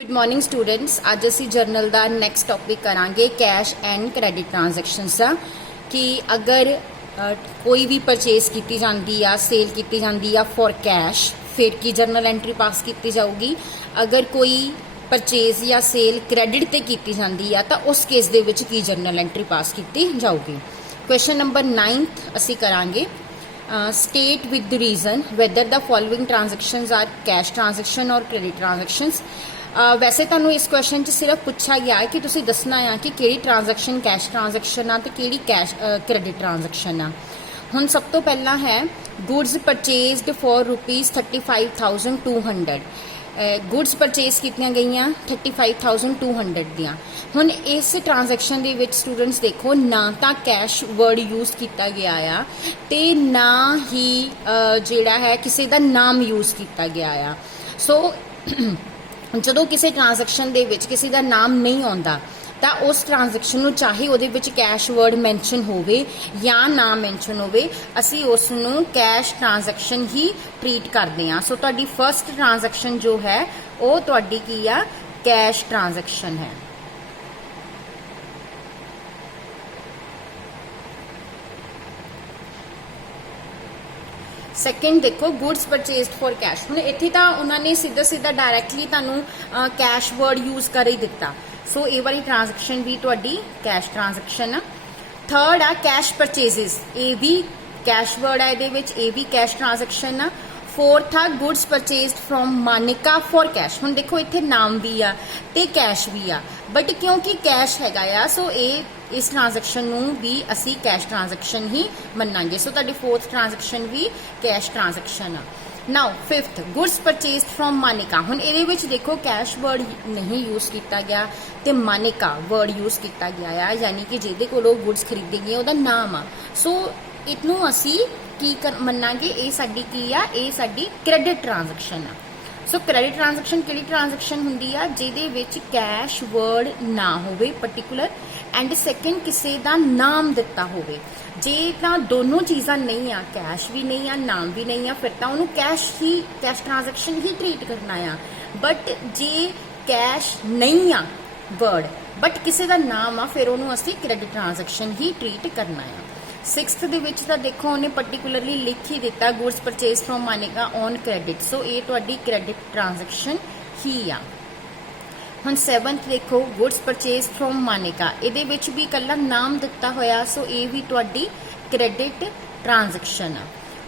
Good morning students. अज असी journal का next topic करांगे कैश एंड क्रेडिट ट्रांजैक्शंस का कि अगर कोई भी परचेज की जाती है, सेल की जाती है फॉर कैश, फिर की जर्नल एंट्री पास की जाऊगी। अगर कोई परचेज या सेल क्रेडिट ते की जाती है तो उस केस दे विच की जर्नल एंट्री पास की जाऊगी। क्वेश्चन नंबर 9th असी करांगे। State with the reason whether the following transactions are cash transaction और क्रेडिट ट्रांजैक्शंस। वैसे तुहानू इस क्वेश्चन च सिर्फ पूछा गया है कि तुसी दसना है कि किहड़ी ट्रांजैक्शन कैश ट्रांजैक्शन आ ते किहड़ी कैश क्रेडिट ट्रांजैक्शन आ। हुण सब तो पहला है goods purchased for ₹35,200। Goods purchase कीतियां गईयां 35,200 दियां। हुण इस ट्रांजैक्शन दे विच स्टूडेंट्स देखो ना तो कैश वर्ड यूज किया गया आ ते ना ही जिहड़ा है किसी का नाम यूज किया गया आ। सो ਜਦੋਂ ਕਿਸੇ ट्रांजैक्शन ਦੇ ਵਿੱਚ ਕਿਸੇ ਦਾ ਨਾਮ ਨਹੀਂ ਆਉਂਦਾ ਤਾਂ ਉਸ ट्रांजैक्शन ਨੂੰ ਚਾਹੇ ਉਹਦੇ ਵਿੱਚ ਕੈਸ਼ ਵਰਡ ਮੈਂਸ਼ਨ ਹੋਵੇ ਜਾਂ ਨਾ ਮੈਂਸ਼ਨ ਹੋਵੇ, ਅਸੀਂ ਉਸ ਨੂੰ ਕੈਸ਼ ट्रांजैक्शन ਹੀ ਟ੍ਰੀਟ ਕਰਦੇ ਹਾਂ। ਸੋ ਤੁਹਾਡੀ ਫਰਸਟ ट्रांजैक्शन ਜੋ ਹੈ ਉਹ ਤੁਹਾਡੀ ਕੀ ਆ, ਕੈਸ਼ ट्रांजैक्शन ਹੈ। सैकेंड देखो गुड्स परचेज्ड फॉर कैश। हुण इत्थे तां उन्होंने सीधा सीधा डायरैक्टली तुहानूं कैश वर्ड यूज कर ही दिता। सो ये वाली ट्रांजैक्शन भी तुहाडी कैश ट्रांजैक्शन आ। थर्ड आ कैश परचेजेस, ये भी कैश वर्ड है, ये विच ये भी कैश ट्रांजैक्शन आ। फोर्थ आ goods purchased from Manika for cash. हुण देखो इत्थे नाम भी आ ते कैश भी आ, बट क्योंकि कैश हैगा आ सो ये इस ट्रांजैक्शन नूं भी असी कैश ट्रांजैक्शन ही मन्नांगे। सो तुहाडी फोर्थ ट्रांजैक्शन भी कैश ट्रांजैक्शन आ। Now fifth goods purchased from Manika. हुण इहदे विच देखो कैश वर्ड नहीं यूज किया गया ते मानिका वर्ड यूज किया गया आ, यानी कि जिहदे कोलों गुड्स खरीदी गई उहदा नाम आ। सो इहनूं असी की मन्नांगे, ये साडी की आ, ये साडी क्रेडिट ट्रांजैक्शन आ। सो क्रेडिट ट्रांजैक्शन किहड़ी ट्रांजैक्शन हुंदी आ जिहदे विच कैश वर्ड ना होवे पर्टिकुलर एंड सैकेंड किसी का नाम दिता होवे। जे तां दोनों चीज़ां नहीं आ, कैश भी नहीं आ नाम भी नहीं आ, फिर तां उहनूं कैश ट्रांजैक्शन ही ट्रीट करना आ। बट जे कैश नहीं आ वर्ड बट किसी का नाम आ, फिर उहनूं असीं क्रेडिट ट्रांजैक्शन ही ट्रीट करना आ। सिक्स्थ दे विच तां देखो उन्हें पर्टिकुलरली लिख ही दिता goods purchase from Manika on credit. So ये तुहाडी क्रेडिट ट्रांजैक्शन ही आ। हुण सैवंथ देखो गुड्स परचेज फ्रॉम मानिका, ये विच भी कल्ला नाम दिता होया, सो ये भी तुहाडी क्रेडिट ट्रांजैक्शन आ।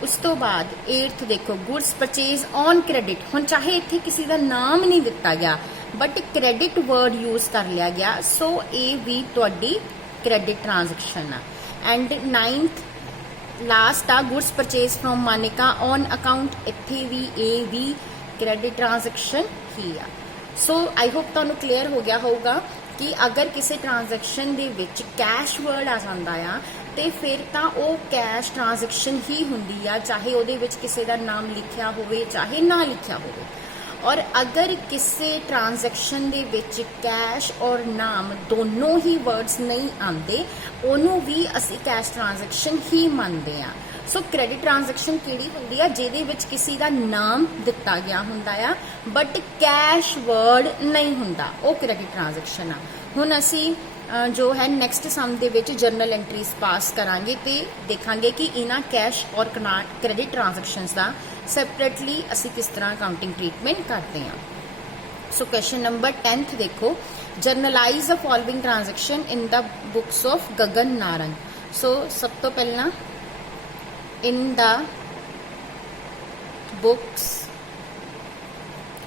उस तो बाद एट्थ देखो गुड्स परचेज ऑन क्रेडिट। हुण चाहे इत्थे किसी का नाम नहीं दिता गया बट क्रेडिट वर्ड यूज कर लिया गया, सो ये भी तुहाडी क्रेडिट ट्रांजैक्शन आ। एंड नाइन्थ लास्ट आ goods purchase from Manika on account, इत्थे भी क्रेडिट ट्रांजैक्शन ही आ। सो आई होप तुहानूं क्लीयर हो गया होगा कि अगर किसी ट्रांजैक्शन दे विच कैश वर्ड आ जांदा आ ते फिर तां ओह कैश ट्रांजैक्शन ही हुंदी आ, चाहे उहदे विच किसी दा नाम लिखिया होवे चाहे ना लिखिया होवे। और अगर किसी ट्रांजैक्शन दे विच कैश और नाम दोनों ही वर्ड्स नहीं आते उन्होंने भी असी कैश ट्रांजैक्शन ही मानते हैं। सो क्रेडिट ट्रांजैक्शन किहड़ी हुंदी आ जिहदे विच किसी का नाम दिता गया हुंदा आ बट कैश वर्ड नहीं हुंदा, वो क्रेडिट ट्रांजैक्शन आ। हुण असी जो है नैक्सट सम दे विच जर्नल एंट्रीज पास करांगे ते देखांगे कि इन्हां कैश और क्रेडिट ट्रांजैक्शंस का सैपरेटली असी किस तरह अकाउंटिंग ट्रीटमेंट करते हैं। सो क्वेश्चन नंबर 10th देखो journalise the following transaction in the books of Gagan Narang. So सब तो पहला in the books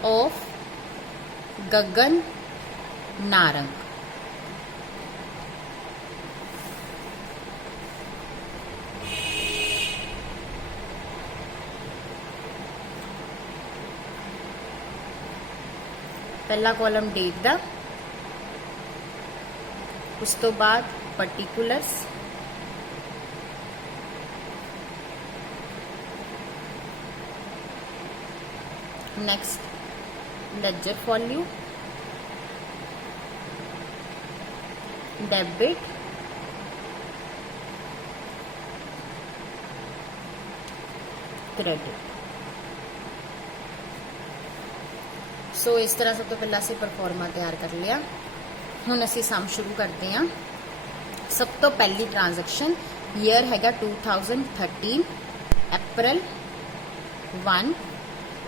of Gagan Narang. पहला कॉलम डेट दा, उस तो बाद particulars, next ledger volume, debit, credit. So इस तरह सब तो पहला असीं परफॉर्मा तैयार कर लिया। हुण असीं सम शुरू करते हैं। सब तो पहली ट्रांजैक्शन ईयर हैगा 2013 अप्रैल 1।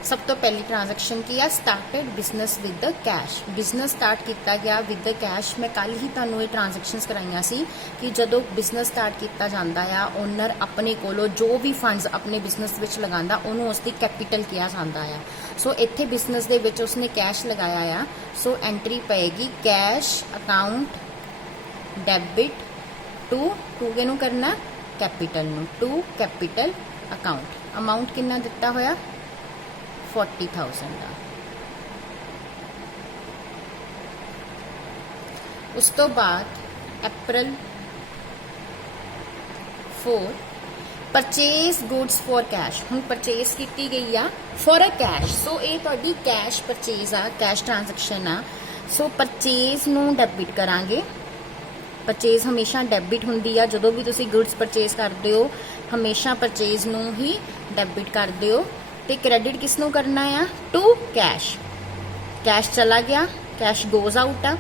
सब तो पहली ट्रांजैक्शन की है started business with the cash. Business start किया गया विद द कैश। मैं कल ही तुहानूं ये ट्रांजैक्शनस कराइयां सी कि जदों बिजनेस स्टार्ट किया जाता है ओनर अपने कोलों जो भी फंड्स अपने बिजनेस विच लगांदा उहनूं उसकी कैपिटल किया जाता है। सो इत्थे बिजनेस दे विच उसने कैश लगाया आ। सो एंट्री पेगी कैश अकाउंट डेबिट टू किहनूं करना कैपिटल नूं टू कैपिटल अकाउंट। अमाउंट कितना दिता होया 40,000 का। उस तो बाद अप्रैल 4 परचेज गुड्स फॉर कैश। हुण परचेज की गई आ फॉर अ कैश। सो ये तुहाडी कैश परचेज आ कैश ट्रांजैक्शन आ। सो परचेज नूं डेबिट करांगे। परचेज हमेशा डेबिट हुंदी आ। जदों भी तुसीं गुड्स परचेज करदे हो हमेशा परचेज नूं ही डेबिट करदे हो। ते क्रेडिट किसनों करना है टू कैश। कैश चला गया कैश गोज आउट आ।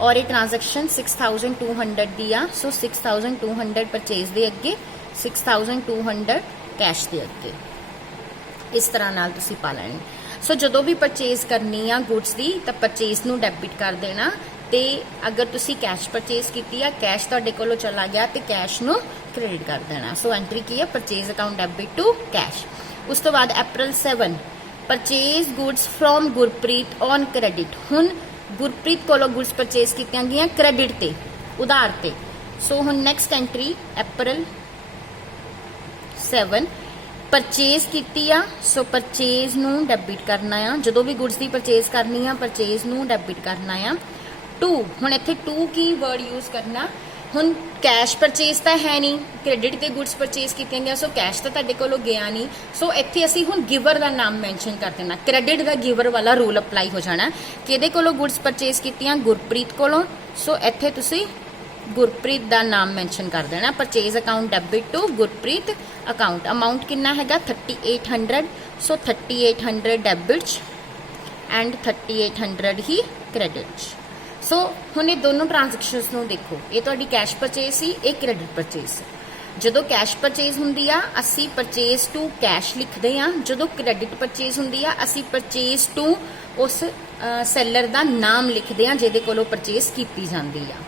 और ये ट्रांजैक्शन 6200 दी आ। सो 6200 परचेज दे अगे 6200 कैश दे अगे इस तरह नाल तुसी पा लैनी। सो जदों भी परचेज करनी आ गुड्स दी तो परचेज नूं डेबिट कर देना। ते अगर तुसी कैश परचेज की आ कैश तुहाडे कोलों चला गया तो कैश नूं क्रेडिट कर देना। सो एंट्री की है purchase account debit to cash. उस तो बाद April 7 purchase goods from Gurpreet on credit. हुण गुरप्रीत कोलों गुड्स परचेज कीतियां गईयां क्रेडिट ते उधार ते। सो हुण नैक्सट एंट्री अप्रैल 7 परचेज की आ। सो परचेज नूं डेबिट करना आ। जदों भी गुड्स की परचेज करनी आ परचेज नूं डेबिट करना आ। टू हुण इत्थे टू की वर्ड यूज करना। हुण कैश परचेज तो है नहीं क्रेडिट ते गुड्स परचेज कीतियां गईयां। सो कैश तो तुहाडे कोलों गया नहीं। सो इत्थे असीं हुण गिवर का नाम मैंशन कर देना। क्रेडिट का गिवर वाला रूल अपलाई हो जाना। किहदे कोलों गुड्स परचेज कीतियां गुरप्रीत कोलों। सो इत्थे तुसीं गुरप्रीत का नाम मैंशन कर देना। Purchase account debit to Gurpreet account. Amount कितना हैगा 3800। सो 3800 डेबिट एंड 3800 ही क्रेडिट। सो हुण ये दोनों ट्रांजैक्शनस नूं देखो ये तुहाडी कैश परचेज सी ये क्रेडिट परचेज। जदों कैश परचेज हुंदी आ असीं परचेज टू कैश लिखदे आ। जदों क्रेडिट परचेज हुंदी आ असीं परचेज टू उस सैलर दा नाम लिखदे आ जिहदे कोलों परचेज कीती जांदी आ।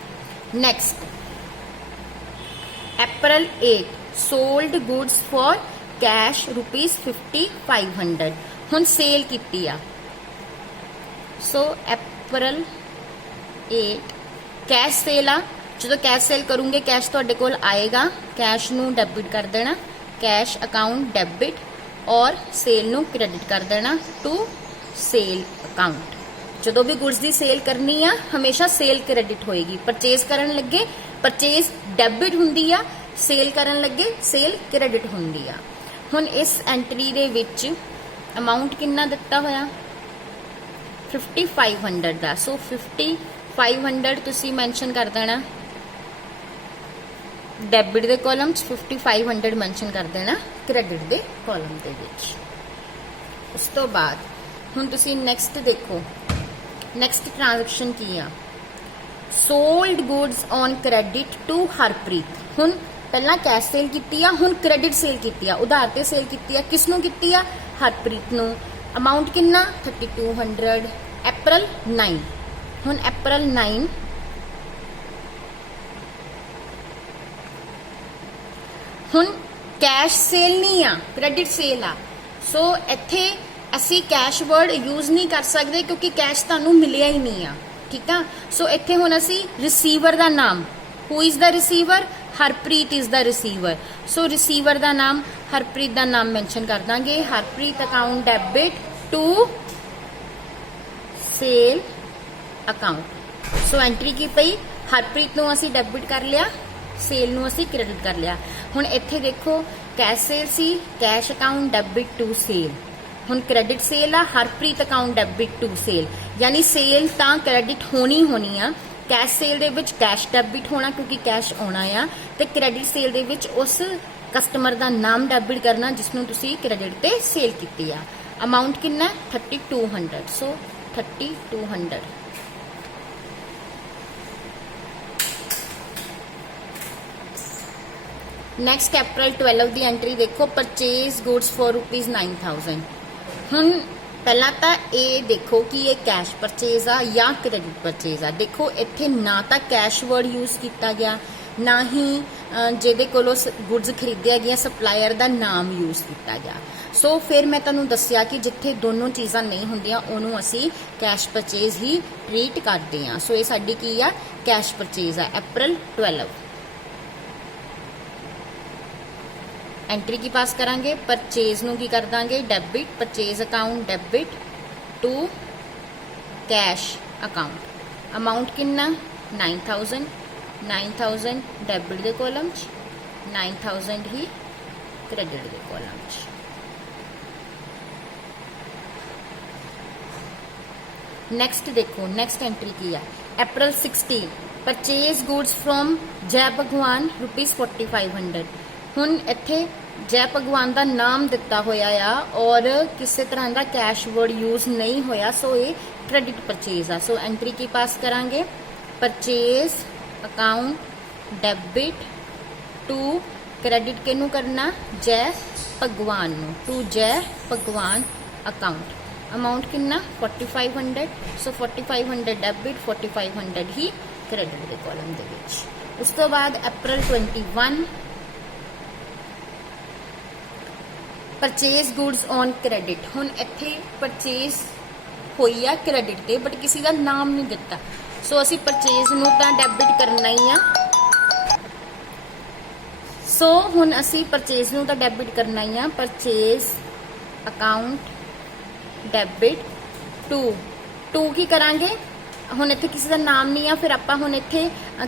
Next April 8 sold goods for cash ₹5500। हुण सेल कीती आ। सो अप्रैल 8 कैश सेल आ। जो कैश सेल करूंगे कैश तुहाडे कोल आएगा कैश नूं डेबिट कर देना कैश अकाउंट डेबिट और सेल नूं क्रेडिट कर देना टू सेल अकाउंट। जो भी गुड्स की सेल करनी आ हमेशा सेल क्रेडिट होएगी। परचेज करन लगे परचेज डेबिट हुंदी आ सेल करन लगे सेल क्रेडिट हुंदी आ। हुण इस एंट्री दे विच अमाउंट कितना दिता होया 5500 का। सो 5500 तुसी मैंशन कर देना डेबिट दे कॉलम 5500 मैंशन कर देना क्रेडिट दे कॉलम दे विच। उस तो बाद हुण तुसी नैक्सट देखो नैक्सट ट्रांजैक्शन की आ sold goods on credit to Harpreet. हुण पहला कैश सेल की आ हुण क्रेडिट सेल की आ उधार ते सेल की आ किसनों की आ हरप्रीत नूं। अमाउंट कितना 3200 अप्रैल 9। हुण अप्रैल 9 हुण कैश सेल नहीं आ क्रेडिट सेल आ। सो इत्थे असी कैश वर्ड यूज नहीं कर सकते क्योंकि कैश तुहानूं मिलिया ही नहीं आ। ठीक है। सो इत्थे हुण असी रिसीवर का नाम who is the receiver Harpreet is the receiver. So receiver का नाम हरप्रीत का नाम मैंशन कर देंगे Harpreet account debit to sale account. So entry की पई हरप्रीत नूं असी डेबिट कर लिया सेल नूं असी क्रेडिट कर लिया। हुण इत्थे देखो कैश सेल सी cash account debit to sale. हुण क्रेडिट सेल आ Harpreet account debit to sale यानी सेल तां क्रेडिट होनी आ। कैश सेल दे विच कैश डेबिट होना क्योंकि कैश आना आ ते क्रेडिट सेल दे विच उस कस्टमर का नाम डेबिट करना जिसनों तुसी क्रेडिट ते सेल कीती आ। अमाउंट कितना 3200। सो 3200। नैक्सट April 12 की एंट्री देखो, परचेज गुड्स फॉर ₹9000। हुण पहला तो ये देखो कि ये कैश परचेज आ या क्रेडिट परचेज आ। देखो इत्थे ना तो कैश वर्ड यूज किया गया, ना ही जिहदे कोलों गुड्स खरीदिया गया सप्लायर का नाम यूज किया गया। सो फिर मैं तुहानूं दस्सिया कि जिथे दोनों चीज़ां नहीं होंदियां उहनूं असीं कैश परचेज ही ट्रीट करते हैं। सो ये साडी की आ, कैश परचेज आ April 12। एंट्री की पास करांगे, परचेज नूं की कर दांगे debit, purchase account debit to cash account. Amount कितना 9000, 9000 डेबिट के कॉलम च, 9000 ही क्रेडिट के कॉलम च। नैक्सट देखो, नैक्सट एंट्री की है April 16, परचेज गुड्स फ्रॉम जय भगवान ₹4500। हुण इत्थे जय भगवान का नाम दिता होया आ और किसी तरह का कैश वर्ड यूज नहीं होया, सो ये क्रेडिट परचेज आ। सो एंट्री की पास करांगे, purchase account debit to credit किनू करना जय भगवान नू, टू जय भगवान अकाउंट। अमाउंट कितना 4500। सो 4500 डेबिट, 4500 ही क्रेडिट के कॉलम दे विच। उस तो बाद April 21, purchase goods on credit. हुण इत्थे परचेज होई आ क्रेडिट ते, बट किसी का नाम नहीं दिता। सो असी परचेज नूं तां डेबिट करना ही आ। सो हुण असी परचेज नूं तां डेबिट करना ही आ। परचेज अकाउंट डेबिट टू की करांगे, हुण इत्थे किसी का नाम नहीं आ, फिर आपां हुण इत्थे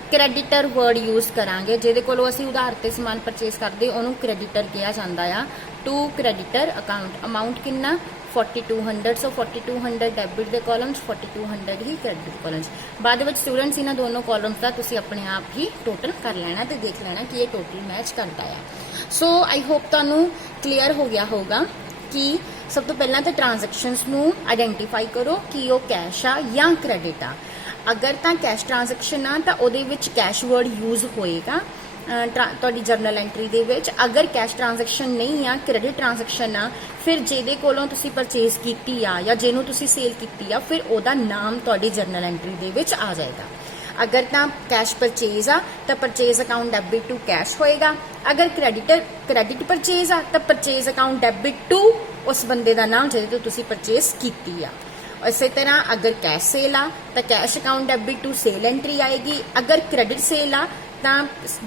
क्रेडिटर वर्ड यूज करांगे। जिहदे कोलों असीं उधार ते समान परचेज करदे उहनूं क्रेडिटर कहा जांदा आ। To creditor account. अमाउंट कितना 4200। सो 4200 डेबिट के कॉलम, 4200 ही क्रेडिट के कॉलम। बाद विच स्टूडेंट्स इन्हां दोनों कॉलम्स का तुसीं अपने आप ही टोटल कर लेना ते देख लेना कि ये टोटल मैच करता है। सो आई होप तुहानूं क्लीयर हो गया होगा कि सब तो पहला तो ट्रांजैक्शनस नूं आइडेंटिफाई करो कि वो कैश आ या क्रेडिट आ। अगर तो कैश ट्रांजैक्शन आ तो उहदे विच कैश वर्ड यूज होएगा तुहाडी जर्नल एंट्री दे विच। अगर कैश ट्रांजैक्शन नहीं आ, क्रेडिट ट्रांजैक्शन आ, फिर जिहदे कोलों तुसीं परचेज कीती आ या जिहनूं तुसीं सेल कीती आ, फिर उहदा नाम तुहाडी जर्नल एंट्री दे विच आ जाएगा। अगर तो कैश परचेज आ तो purchase account debit to cash होएगा। अगर क्रेडिट परचेज आ तो परचेज अकाउंट डेबिट टू उस बंदे का नाम जिहदे तो तुसीं परचेज कीती आ। इस तरह अगर कैश सेल आ तो cash account debit to sale entry आएगी। अगर क्रेडिट सेल आ तो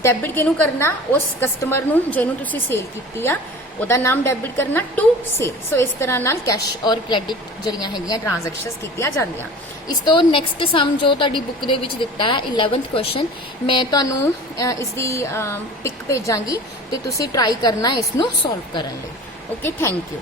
डेबिट किनू करना उस कस्टमर नूं जिहनूं तुसीं सेल कीती आ, ਉਹਦਾ नाम डेबिट करना टू सेल। सो इस तरह नाल कैश और क्रेडिट ਜਿਹੜੀਆਂ ਹੈਗੀਆਂ ट्रांजैक्शनस कीतियां ਜਾਂਦੀਆਂ। इस तो नैक्सट सम जो ਤੁਹਾਡੀ बुक ਦੇ ਵਿੱਚ ਦਿੱਤਾ ਹੈ 11th क्वेश्चन, मैं ਤੁਹਾਨੂੰ ਇਸ ਦੀ पिक भेजांगी ਤੇ ਤੁਸੀਂ ट्राई करना इस ਨੂੰ सॉल्व ਕਰਨ ਲਈ। Okay, thank you.